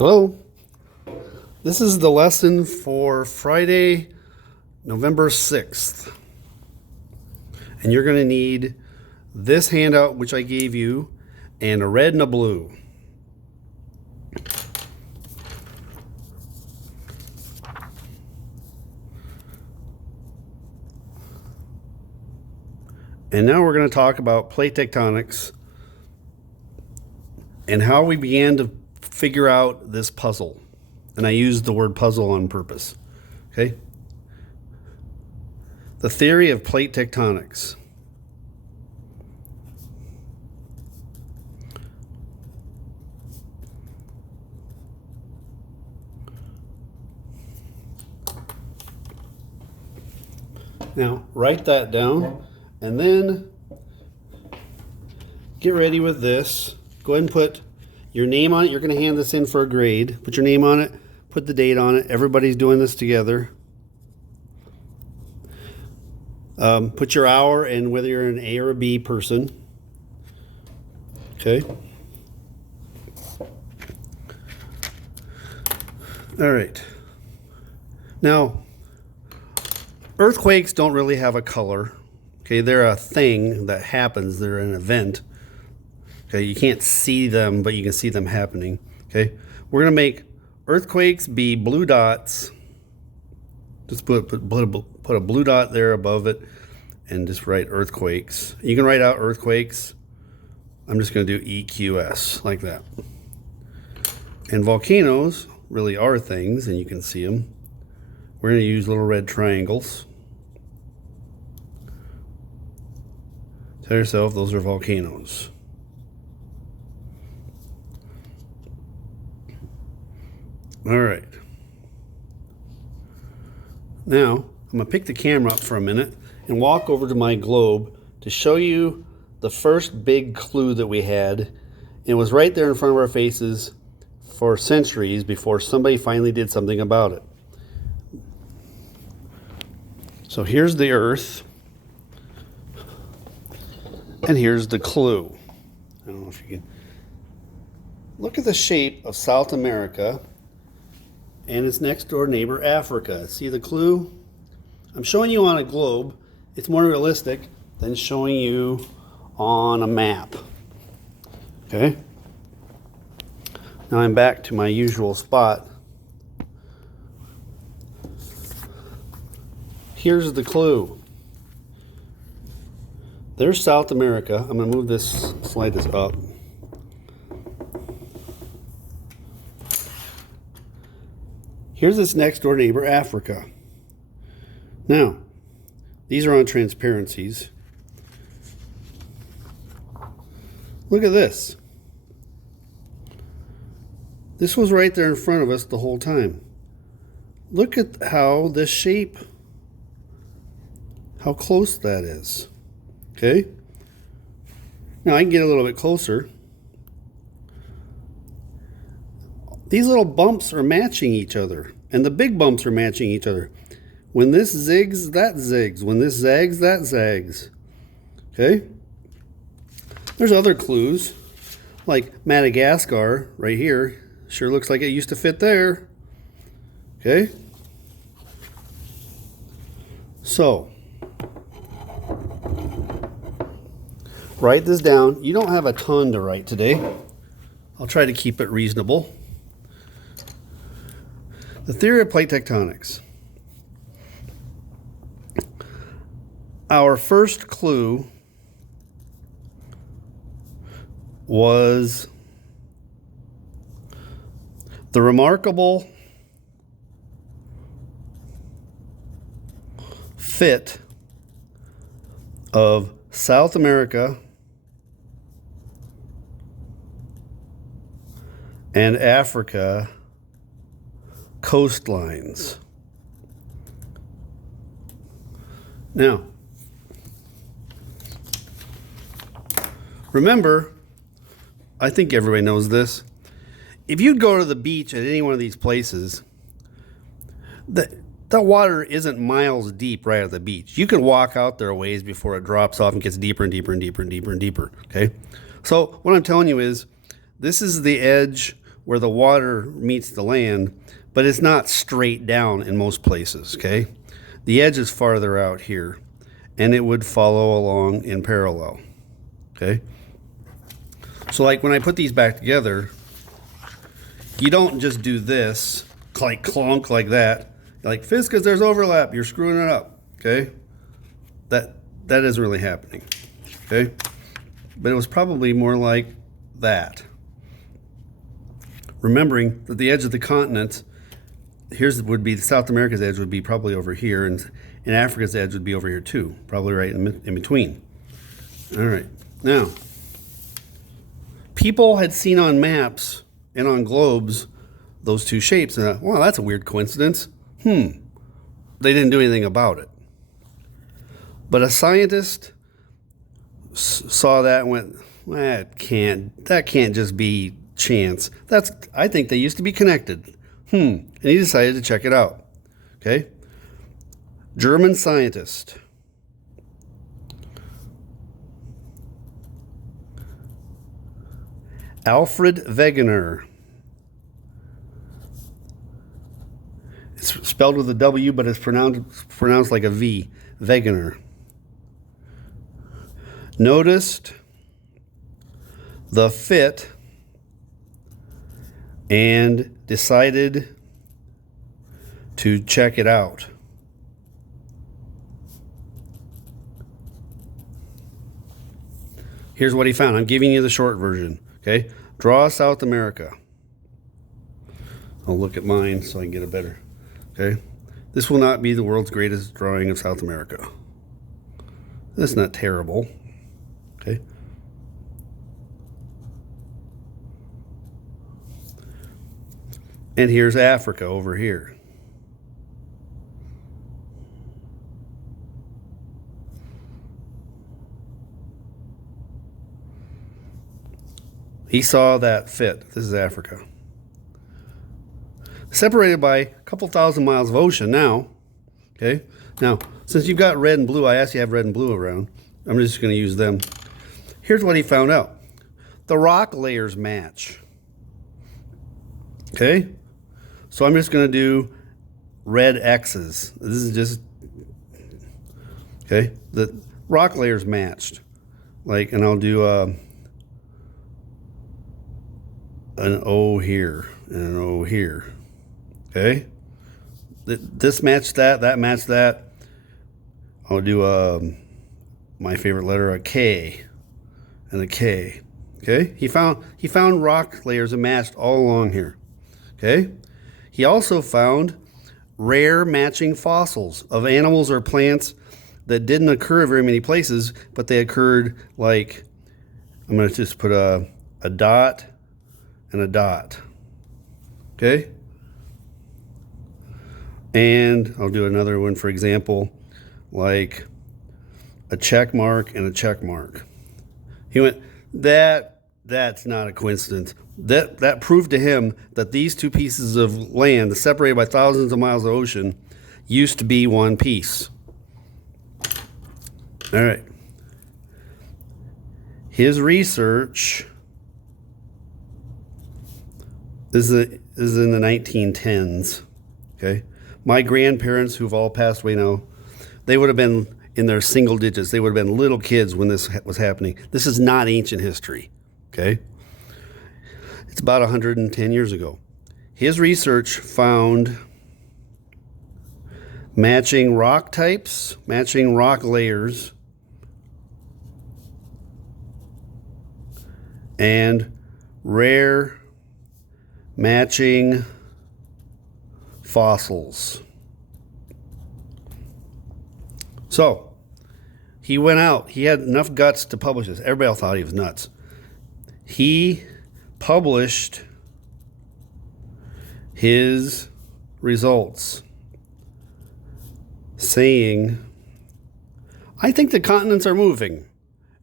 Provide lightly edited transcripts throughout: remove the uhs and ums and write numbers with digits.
Hello. This is the lesson for Friday, November 6th. And you're going to need this handout, which I gave you, and a red and a blue. And now we're going to talk about plate tectonics and how we began to figure out this puzzle. And I used the word puzzle on purpose. Okay? The theory of plate tectonics. Now, write that down, and then get ready with this. Go ahead and put your name on it. You're going to hand this in for a grade. Put your name on it. Put the date on it. Everybody's doing this together. Put your hour and whether you're an A or a B person. Okay. All right. Now, earthquakes don't really have a color. Okay, they're a thing that happens. They're an event. Okay, you can't see them, but you can see them happening. Okay, we're gonna make earthquakes be blue dots. Just put a blue dot there above it, and just write earthquakes. You can write out earthquakes. I'm just gonna do EQS like that. And volcanoes really are things, and you can see them. We're gonna use little red triangles. Tell yourself those are volcanoes. All right. Now, I'm going to pick the camera up for a minute and walk over to my globe to show you the first big clue that we had. It was right there in front of our faces for centuries before somebody finally did something about it. So here's the Earth, and here's the clue. I don't know if you can look at the shape of South America and its next door neighbor, Africa. See the clue? I'm showing you on a globe. It's more realistic than showing you on a map. Okay? Now I'm back to my usual spot. Here's the clue. There's South America. I'm going to move this, slide this up. Here's this next door neighbor, Africa. Now, these are on transparencies. Look at this. This was right there in front of us the whole time. Look at how this shape, how close that is. Okay? Now I can get a little bit closer. These little bumps are matching each other, and the big bumps are matching each other. When this zigs, that zigs. When this zags, that zags. Okay? There's other clues, like Madagascar right here. Sure looks like it used to fit there. Okay? So, write this down. You don't have a ton to write today. I'll try to keep it reasonable. The theory of plate tectonics. Our first clue was the remarkable fit of South America and Africa coastlines. Now, remember, I think everybody knows this. If you'd go to the beach at any one of these places, the water isn't miles deep right at the beach. You can walk out there a ways before it drops off and gets deeper and deeper and deeper and deeper and deeper. Okay? So what I'm telling you is, this is the edge where the water meets the land, but it's not straight down in most places, okay? The edge is farther out here, and it would follow along in parallel, okay? So like when I put these back together, you don't just do this, like clunk like that. Like, Fiscus, there's overlap, you're screwing it up, okay? That isn't really happening, okay? But it was probably more like that. Remembering that the edge of the continent, would be South America's edge would be probably over here, and Africa's edge would be over here too, probably right in between. All right, now, people had seen on maps and on globes those two shapes, and wow, that's a weird coincidence. They didn't do anything about it. But a scientist saw that and went, that can't just be chance. I think they used to be connected. And he decided to check it out. Okay? German scientist. Alfred Wegener. It's spelled with a W, but it's pronounced like a V. Wegener. Noticed the fit and decided to check it out. Here's what he found. I'm giving you the short version. Okay? Draw South America. I'll look at mine so I can get a better. Okay? This will not be the world's greatest drawing of South America. That's not terrible. Okay? And here's Africa over here. He saw that fit. This is Africa. Separated by a couple thousand miles of ocean now. Okay? Now, since you've got red and blue, I asked you to have red and blue around. I'm just going to use them. Here's what he found out. The rock layers match. Okay? So I'm just going to do red X's. This is just, okay? The rock layers matched. Like, and I'll do an O here and an O here. Okay? This matched that matched that. I'll do my favorite letter, a K and a K. Okay? He found rock layers that matched all along here. Okay? He also found rare matching fossils of animals or plants that didn't occur very many places, but they occurred like, I'm going to just put a dot and a dot. Okay? And I'll do another one, for example, like a check mark and a check mark. He went, that's not a coincidence. That proved to him that these two pieces of land, separated by thousands of miles of ocean, used to be one piece. All right. His research is in the 1910s. Okay. My grandparents, who've all passed away now, they would have been in their single digits. They would have been little kids when this was happening. This is not ancient history. Okay. It's about 110 years ago. His research found matching rock types, matching rock layers, and rare matching fossils. So, he went out. He had enough guts to publish this. Everybody else thought he was nuts. He published his results saying, I think the continents are moving.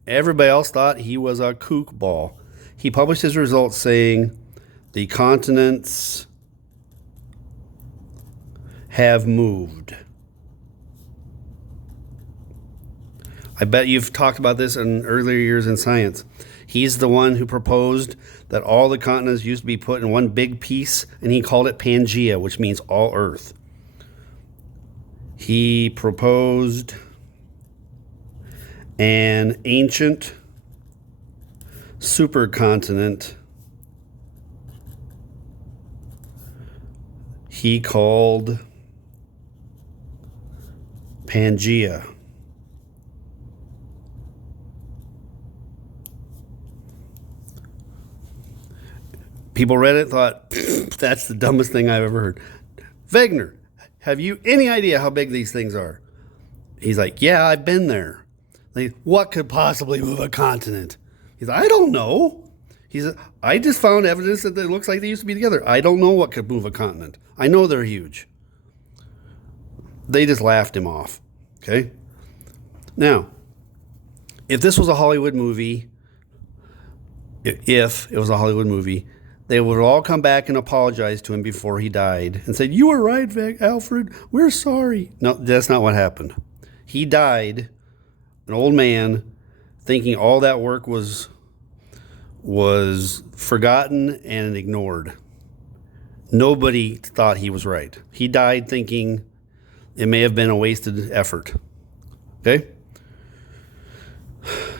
Everybody else thought he was a kook ball. He published his results saying the continents have moved. I bet you've talked about this in earlier years in science. He's the one who proposed that all the continents used to be put in one big piece, and he called it Pangea, which means all Earth. He proposed an ancient supercontinent he called Pangea. People read it and thought, that's the dumbest thing I've ever heard. Wegener, have you any idea how big these things are? He's like, yeah, I've been there. Like, what could possibly move a continent? He's like, I don't know. He said, I just found evidence that it looks like they used to be together. I don't know what could move a continent. I know they're huge. They just laughed him off. Okay? Now, if this was a Hollywood movie, if it was a Hollywood movie, they would all come back and apologize to him before he died and said, you were right, Alfred. We're sorry. No, that's not what happened. He died, an old man, thinking all that work was forgotten and ignored. Nobody thought he was right. He died thinking it may have been a wasted effort. Okay?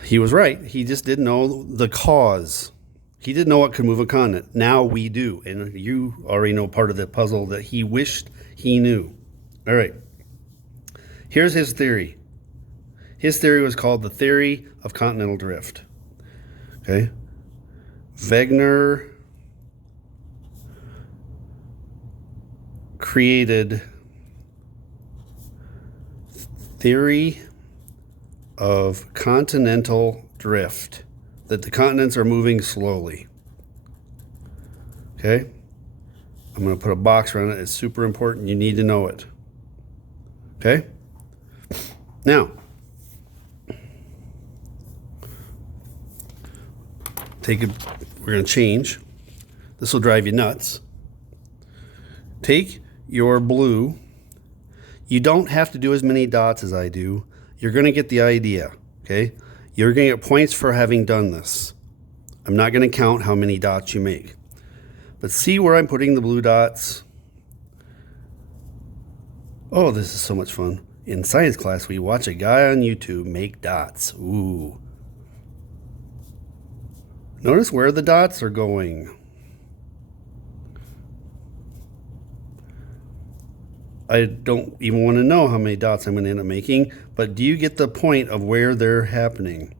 He was right. He just didn't know the cause. He didn't know what could move a continent. Now we do. And you already know part of the puzzle that he wished he knew. All right. Here's his theory. His theory was called the theory of continental drift. Okay? Wegener created theory of continental drift, that the continents are moving slowly. Okay? I'm going to put a box around it. It's super important. You need to know it. Okay? Now, we're going to change. This will drive you nuts. Take your blue. You don't have to do as many dots as I do. You're going to get the idea, okay? You're going to get points for having done this. I'm not going to count how many dots you make. But see where I'm putting the blue dots? Oh, this is so much fun. In science class, we watch a guy on YouTube make dots. Ooh. Notice where the dots are going. I don't even want to know how many dots I'm going to end up making, but do you get the point of where they're happening?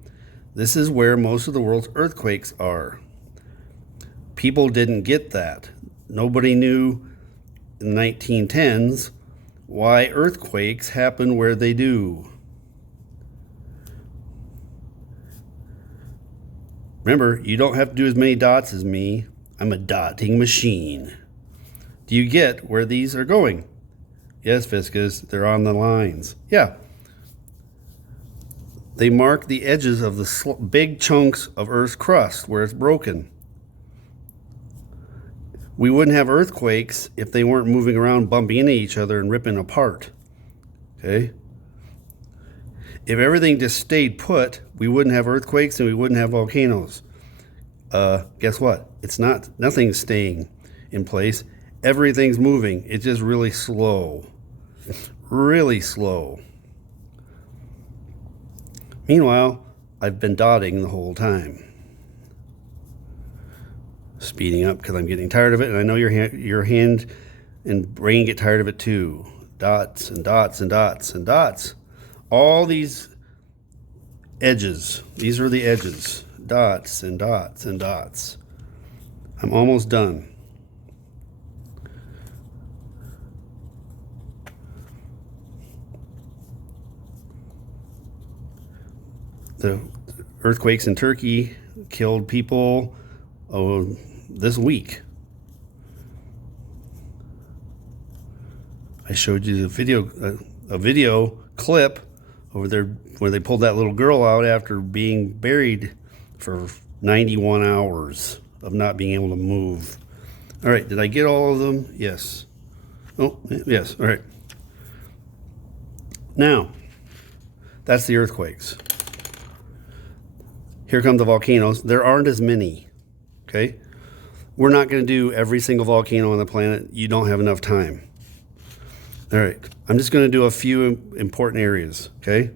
This is where most of the world's earthquakes are. People didn't get that. Nobody knew in the 1910s why earthquakes happen where they do. Remember, you don't have to do as many dots as me. I'm a dotting machine. Do you get where these are going? Yes, Viscus, they're on the lines. Yeah. They mark the edges of the big chunks of Earth's crust where it's broken. We wouldn't have earthquakes if they weren't moving around, bumping into each other and ripping apart. Okay? If everything just stayed put, we wouldn't have earthquakes and we wouldn't have volcanoes. Guess what? Nothing's staying in place. Everything's moving. It's just really slow. Really slow. Meanwhile, I've been dotting the whole time. Speeding up because I'm getting tired of it, and I know your hand and brain get tired of it too. Dots and dots and dots and dots. All these edges. These are the edges. Dots and dots and dots. I'm almost done. The earthquakes in Turkey killed people this week. I showed you a video clip over there where they pulled that little girl out after being buried for 91 hours of not being able to move. All right, did I get all of them? Yes. Oh, yes, all right. Now, that's the earthquakes. Here come the volcanoes. There aren't as many, okay? We're not going to do every single volcano on the planet. You don't have enough time. All right, I'm just going to do a few important areas, okay?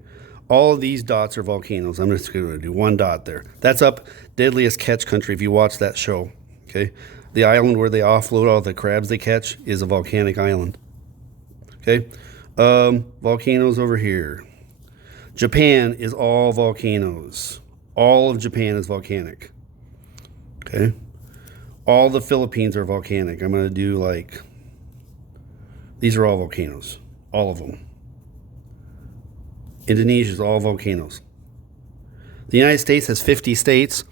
All of these dots are volcanoes. I'm just going to do one dot there. That's up Deadliest Catch Country if you watch that show, okay? The island where they offload all the crabs they catch is a volcanic island, okay? Volcanoes over here. Japan is all volcanoes. All of Japan is volcanic, okay? All the Philippines are volcanic. I'm going to do like... These are all volcanoes, all of them. Indonesia is all volcanoes. The United States has 50 states.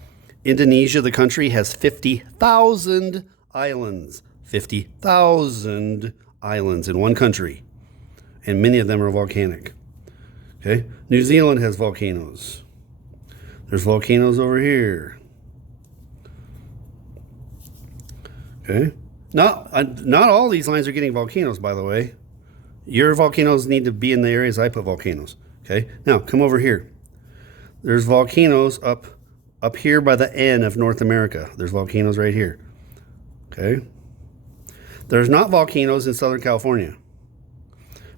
Indonesia, the country, has 50,000 islands. 50,000 islands in one country. And many of them are volcanic. Okay? New Zealand has volcanoes. There's volcanoes over here. Okay? Not all these lines are getting volcanoes, by the way. Your volcanoes need to be in the areas I put volcanoes. Okay? Now, come over here. There's volcanoes up here by the N of North America. There's volcanoes right here. Okay? There's not volcanoes in Southern California.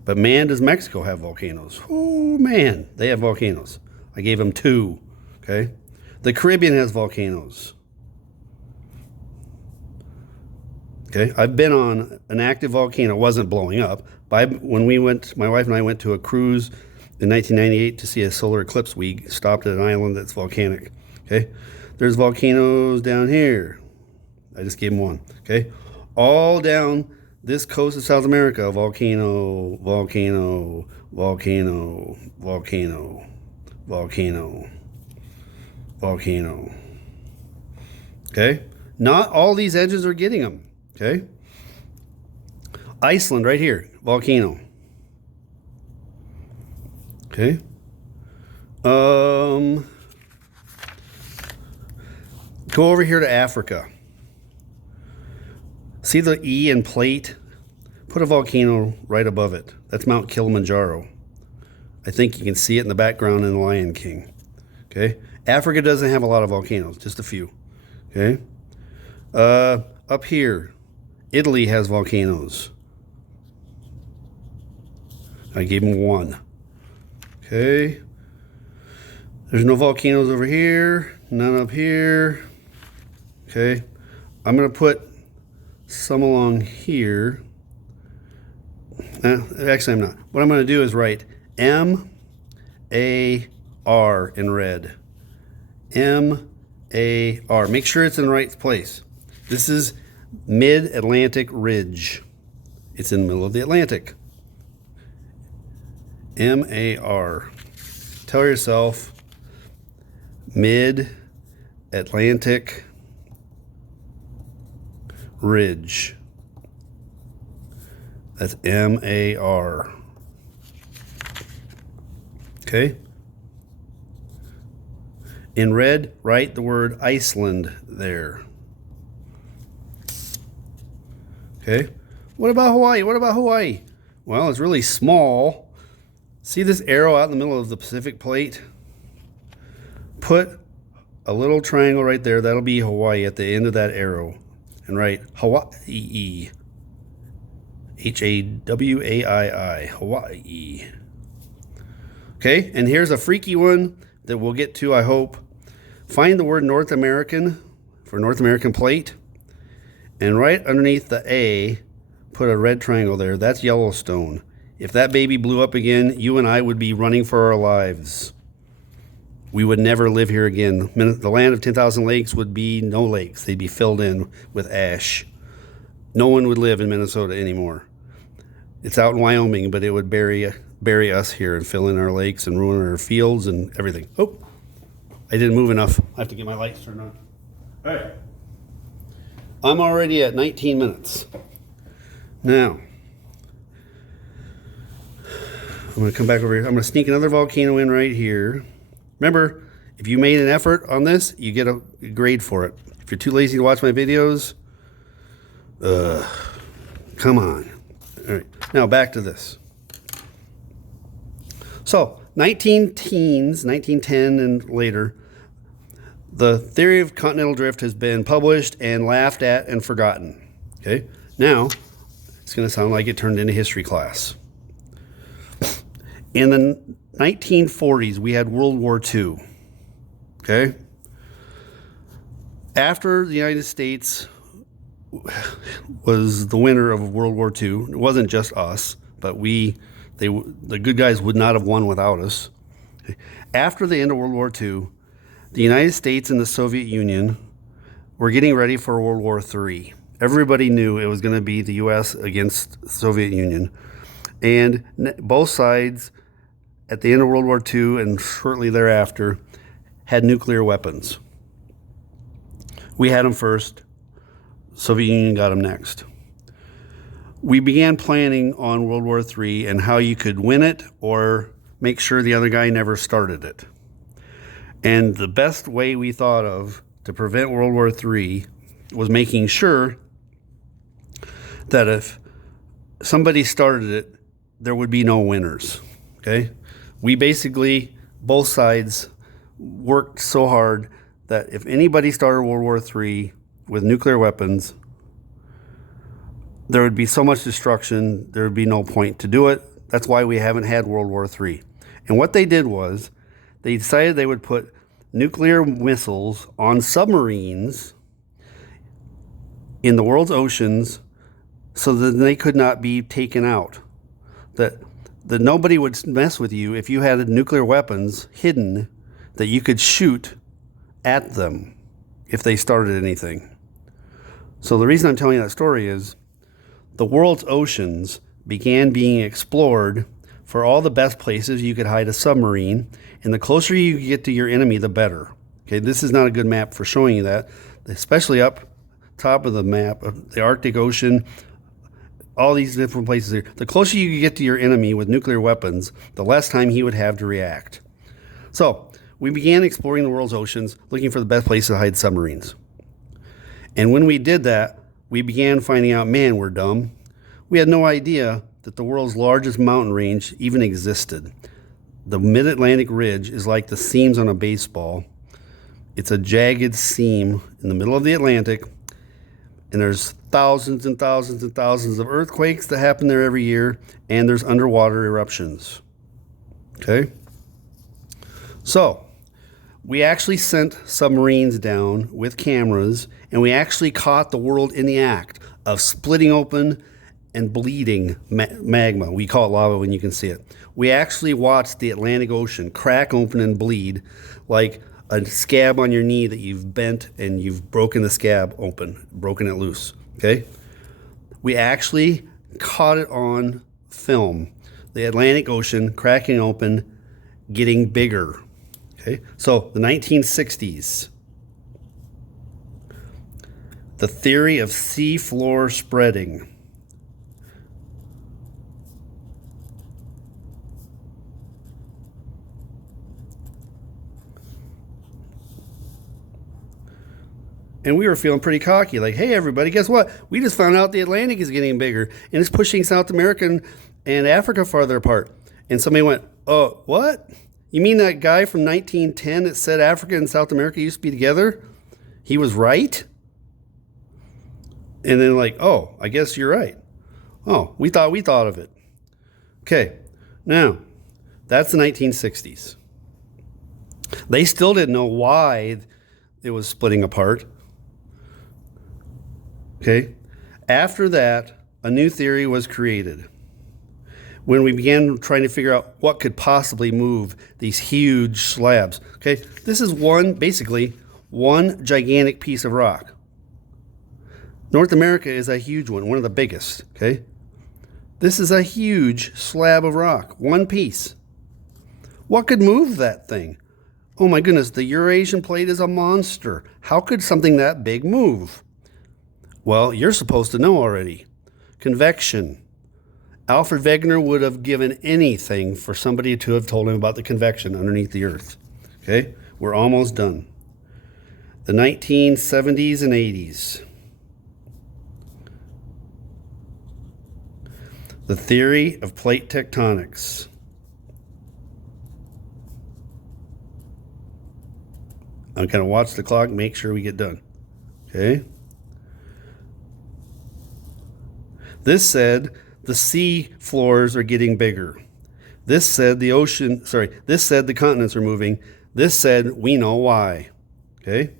But man, does Mexico have volcanoes. Oh, man, they have volcanoes. I gave them 2. Okay? The Caribbean has volcanoes. Okay, I've been on an active volcano. It wasn't blowing up. When we went, my wife and I went to a cruise in 1998 to see a solar eclipse. We stopped at an island that's volcanic. Okay, there's volcanoes down here. I just gave them 1. Okay, all down this coast of South America, volcano, volcano, volcano, volcano, volcano, volcano. Okay, not all these edges are getting them. Okay. Iceland right here, volcano. Okay. Go over here to Africa. See the E in plate? Put a volcano right above it. That's Mount Kilimanjaro. I think you can see it in the background in The Lion King. Okay. Africa doesn't have a lot of volcanoes, just a few. Okay. Up here, Italy has volcanoes. I gave them 1. Okay. There's no volcanoes over here. None up here. Okay. I'm going to put some along here. Actually, I'm not. What I'm going to do is write M-A-R in red. M-A-R. Make sure it's in the right place. This is Mid-Atlantic Ridge. It's in the middle of the Atlantic. M-A-R. Tell yourself Mid-Atlantic Ridge. That's M-A-R. Okay? In red, write the word Iceland there. Okay. What about Hawaii? What about Hawaii? Well, it's really small. See this arrow out in the middle of the Pacific plate? Put a little triangle right there. That'll be Hawaii at the end of that arrow. And write Hawaii. H-A-W-A-I-I. Hawaii. Okay. And here's a freaky one that we'll get to, I hope. Find the word North American for North American plate. And right underneath the A, put a red triangle there. That's Yellowstone. If that baby blew up again, you and I would be running for our lives. We would never live here again. The land of 10,000 lakes would be no lakes. They'd be filled in with ash. No one would live in Minnesota anymore. It's out in Wyoming, but it would bury us here and fill in our lakes and ruin our fields and everything. Oh, I didn't move enough. I have to get my lights turned on. All right. I'm already at 19 minutes. Now, I'm going to come back over here. I'm going to sneak another volcano in right here. Remember, if you made an effort on this, you get a grade for it. If you're too lazy to watch my videos, come on. All right, now back to this. So, 1910 and later, The theory of continental drift has been published and laughed at and forgotten. Okay, now it's going to sound like it turned into history class. In the 1940s, we had World War II. Okay, after the United States was the winner of World War II, it wasn't just us, but the good guys would not have won without us. After the end of World War II, the United States and the Soviet Union were getting ready for World War III. Everybody knew it was going to be the U.S. against the Soviet Union. And both sides, at the end of World War II and shortly thereafter, had nuclear weapons. We had them first. Soviet Union got them next. We began planning on World War III and how you could win it or make sure the other guy never started it. And the best way we thought of to prevent World War III was making sure that if somebody started it, there would be no winners. Okay? We basically, both sides, worked so hard that if anybody started World War III with nuclear weapons, there would be so much destruction, there would be no point to do it. That's why we haven't had World War III. And what they did was, they decided they would put nuclear missiles on submarines in the world's oceans so that they could not be taken out. That nobody would mess with you if you had nuclear weapons hidden that you could shoot at them if they started anything. So the reason I'm telling you that story is the world's oceans began being explored for all the best places you could hide a submarine, and the closer you get to your enemy, the better. Okay, this is not a good map for showing you that, especially up top of the map, the Arctic Ocean, all these different places here. The closer you get to your enemy with nuclear weapons, the less time he would have to react. So we began exploring the world's oceans, looking for the best place to hide submarines. And when we did that, we began finding out, man, we're dumb. We had no idea that the world's largest mountain range even existed. The Mid-Atlantic Ridge is like the seams on a baseball. It's a jagged seam in the middle of the Atlantic, and there's thousands and thousands and thousands of earthquakes that happen there every year, and there's underwater eruptions. Okay? So, we actually sent submarines down with cameras, and we actually caught the world in the act of splitting open and bleeding magma. We call it lava when you can see it. We actually watched the Atlantic Ocean crack open and bleed like a scab on your knee that you've bent and you've broken the scab open, broken it loose. Okay? We actually caught it on film. The Atlantic Ocean cracking open, getting bigger. Okay? So, the 1960s. The theory of sea floor spreading. And we were feeling pretty cocky, like, hey, everybody, guess what? We just found out the Atlantic is getting bigger, and it's pushing South America and Africa farther apart. And somebody went, oh, what? You mean that guy from 1910 that said Africa and South America used to be together? He was right? And then like, oh, I guess you're right. Oh, we thought of it. Okay, now, that's the 1960s. They still didn't know why it was splitting apart. Okay? After that, a new theory was created. When we began trying to figure out what could possibly move these huge slabs. Okay? This is basically one gigantic piece of rock. North America is a huge one of the biggest. Okay? This is a huge slab of rock, one piece. What could move that thing? Oh my goodness, the Eurasian plate is a monster. How could something that big move? Well, you're supposed to know already. Convection. Alfred Wegener would have given anything for somebody to have told him about the convection underneath the earth. Okay? We're almost done. The 1970s and 80s. The theory of plate tectonics. I'm going to watch the clock, make sure we get done. Okay. This said the sea floors are getting bigger. This said this said the continents are moving. This said we know why. Okay.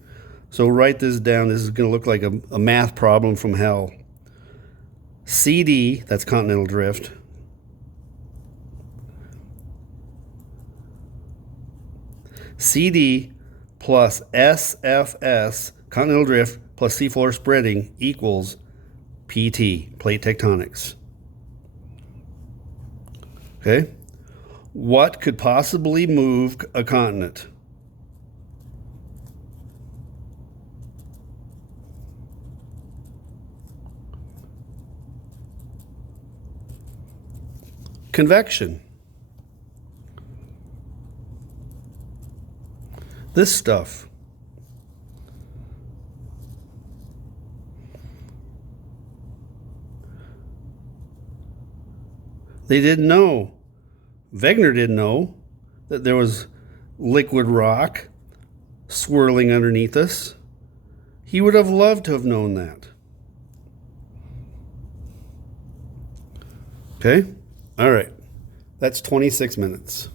So write this down. This is going to look like a math problem from hell. CD, that's continental drift. CD plus SFS, continental drift, plus seafloor spreading equals PT, plate tectonics. Okay? What could possibly move a continent? Convection. This stuff. They didn't know. Wegener didn't know that there was liquid rock swirling underneath us. He would have loved to have known that. Okay? All right. That's 26 minutes.